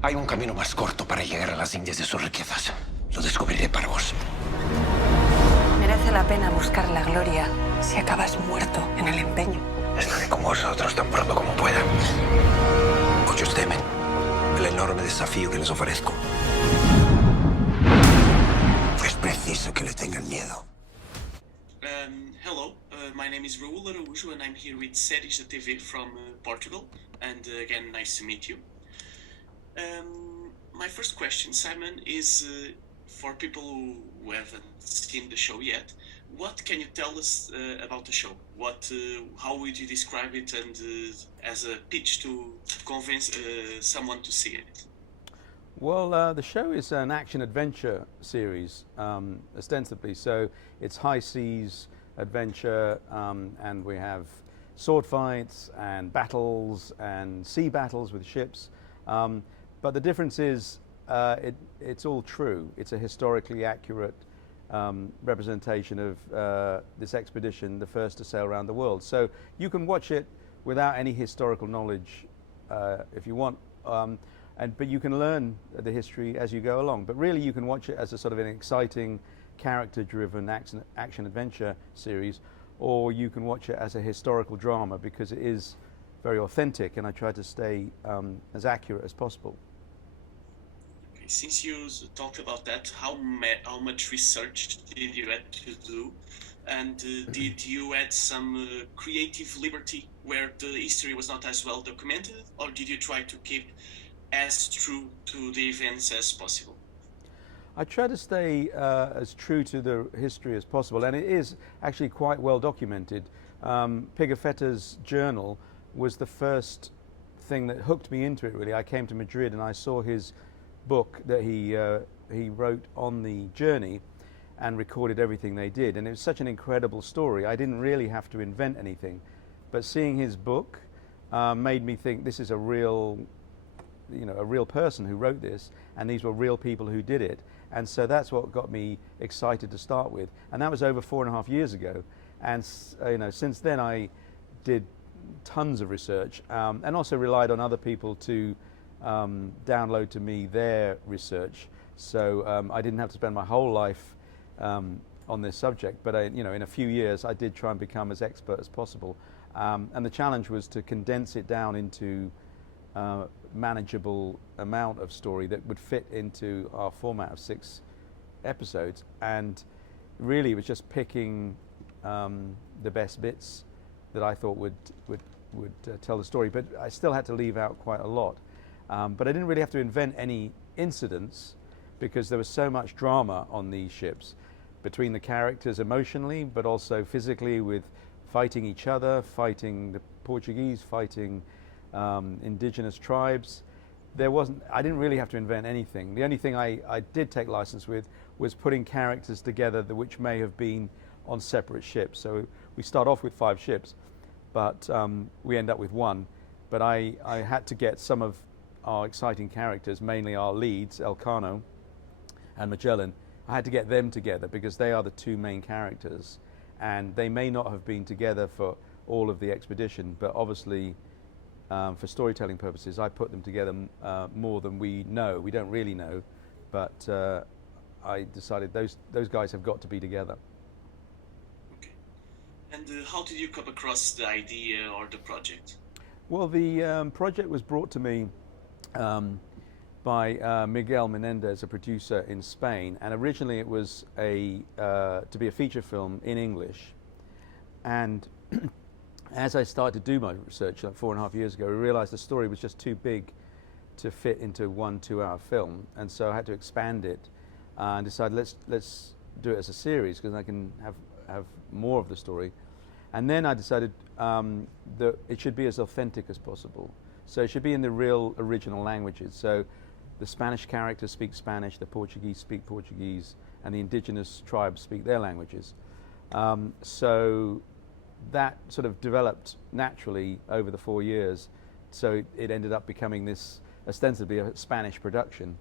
Hay un camino más corto para llegar a las Indias de sus riquezas. Lo descubriré para vos. Merece la pena buscar la gloria si acabas muerto en el empeño. Estaré con vosotros tan pronto como pueda. Muchos temen el enorme desafío que les ofrezco. Es preciso que le tengan miedo. Hello, my name is Raul Araújo and I'm here with Séries da TV from Portugal. And again, nice to meet you. My first question, Simon, is for people who haven't seen the show yet. What can you tell us about the show? How would you describe it, and as a pitch to convince someone to see it? Well, the show is an action-adventure series, ostensibly. So it's high seas adventure, and we have sword fights and battles and sea battles with ships. But the difference is it's all true. It's a historically accurate representation of this expedition, the first to sail around the world. So you can watch it without any historical knowledge if you want. But you can learn the history as you go along. But really you can watch it as a sort of an exciting, character-driven action-adventure series, or you can watch it as a historical drama because it is very authentic, and I try to stay as accurate as possible. Okay, since you talked about that, how much research did you have to do? And did you add some creative liberty where the history was not as well documented, or did you try to keep as true to the events as possible? I try to stay as true to the history as possible, and it is actually quite well documented. Pigafetta's journal was the first thing that hooked me into it, really. I came to Madrid and I saw his book that he wrote on the journey and recorded everything they did, and it was such an incredible story. I didn't really have to invent anything, but seeing his book made me think this is a real person who wrote this, and these were real people who did it. And so that's what got me excited to start with. And that was over 4.5 years ago. And since then I did tons of research, and also relied on other people to download to me their research. So I didn't have to spend my whole life on this subject, but in a few years I did try and become as expert as possible. And the challenge was to condense it down into manageable amount of story that would fit into our format of 6 episodes, and really it was just picking the best bits that I thought would tell the story, but I still had to leave out quite a lot. But I didn't really have to invent any incidents because there was so much drama on these ships between the characters emotionally, but also physically, with fighting each other, fighting the Portuguese, fighting indigenous tribes. I didn't really have to invent anything. The only thing I did take license with was putting characters together which may have been on separate ships. So we start off with 5 ships, but we end up with 1. But I had to get some of our exciting characters, mainly our leads, Elcano and Magellan. I had to get them together because they are the 2 main characters, and they may not have been together for all of the expedition, but obviously for storytelling purposes, I put them together more than we know. We don't really know, but I decided those guys have got to be together. Okay. And how did you come across the idea or the project? Well, the project was brought to me by Miguel Menendez, a producer in Spain, and originally it was to be a feature film in English. And as I started to do my research like 4.5 years ago, I realized the story was just too big to fit into 1 2-hour film, and so I had to expand it and decided let's do it as a series because I can have more of the story. And then I decided that it should be as authentic as possible. So it should be in the real original languages. So the Spanish characters speak Spanish, the Portuguese speak Portuguese, and the indigenous tribes speak their languages. So that sort of developed naturally over the 4 years. So it ended up becoming this ostensibly a Spanish production.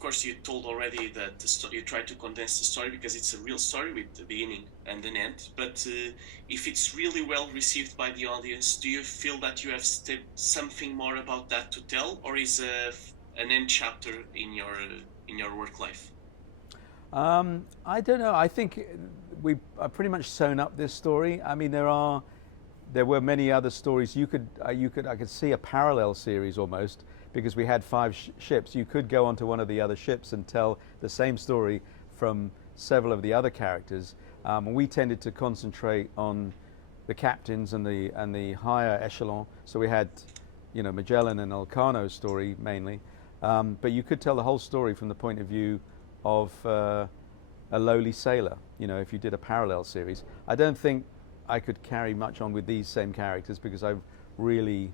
course, you told already that you try to condense the story because it's a real story with the beginning and an end. But if it's really well received by the audience, do you feel that you have something more about that to tell, or is an end chapter in your work life? I don't know. I think we pretty much sewn up this story. I mean, there were many other stories. I could see a parallel series almost, because we had 5 ships. You could go onto one of the other ships and tell the same story from several of the other characters. We tended to concentrate on the captains and the higher echelon. So we had, Magellan and Elcano's story mainly. But you could tell the whole story from the point of view of a lowly sailor, if you did a parallel series. I don't think I could carry much on with these same characters because I've really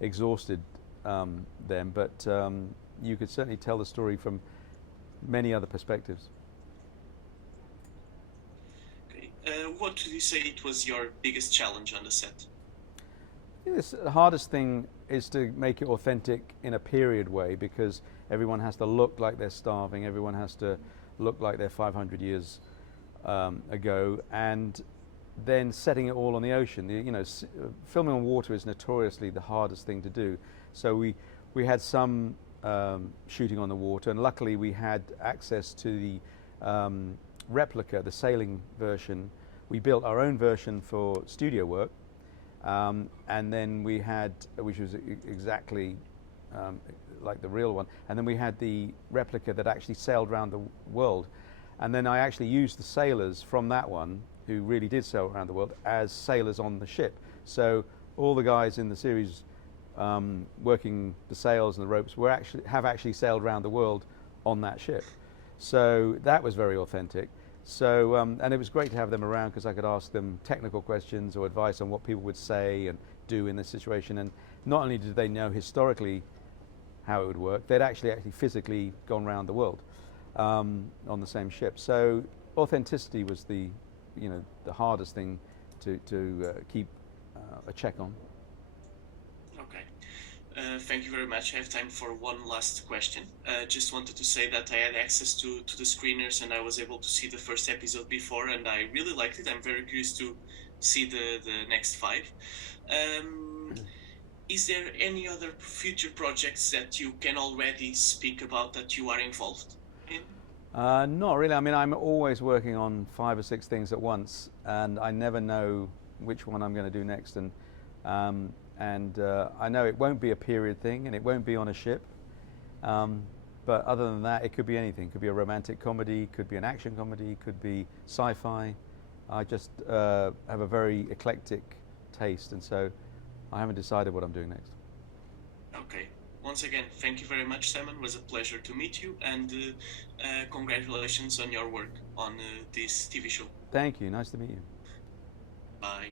exhausted them, but you could certainly tell the story from many other perspectives. Okay. What would you say it was your biggest challenge on the set? I think the hardest thing is to make it authentic in a period way, because everyone has to look like they're starving, everyone has to look like they're 500 years ago, and then setting it all on the ocean. Filming on water is notoriously the hardest thing to do. So we had some shooting on the water, and luckily we had access to the replica, the sailing version. We built our own version for studio work, and then we had, which was exactly like the real one, and then we had the replica that actually sailed around the world. And then I actually used the sailors from that one, who really did sail around the world, as sailors on the ship. So all the guys in the series working the sails and the ropes have actually sailed around the world on that ship. So that was very authentic. So and it was great to have them around, because I could ask them technical questions or advice on what people would say and do in this situation. And not only did they know historically how it would work, they'd actually physically gone around the world on the same ship. So authenticity was the hardest thing to keep a check on. Okay. Thank you very much. I have time for one last question. Just wanted to say that I had access to the screeners, and I was able to see the first episode before, and I really liked it. I'm very curious to see the next 5. Is there any other future projects that you can already speak about that you are involved in? Not really. I mean, I'm always working on 5 or 6 things at once, and I never know which one I'm going to do next. And I know it won't be a period thing, and it won't be on a ship. But other than that, it could be anything. It could be a romantic comedy, could be an action comedy, could be sci-fi. I just have a very eclectic taste, and so I haven't decided what I'm doing next. Okay. Once again, thank you very much, Simon. It was a pleasure to meet you, and congratulations on your work on this TV show. Thank you. Nice to meet you. Bye.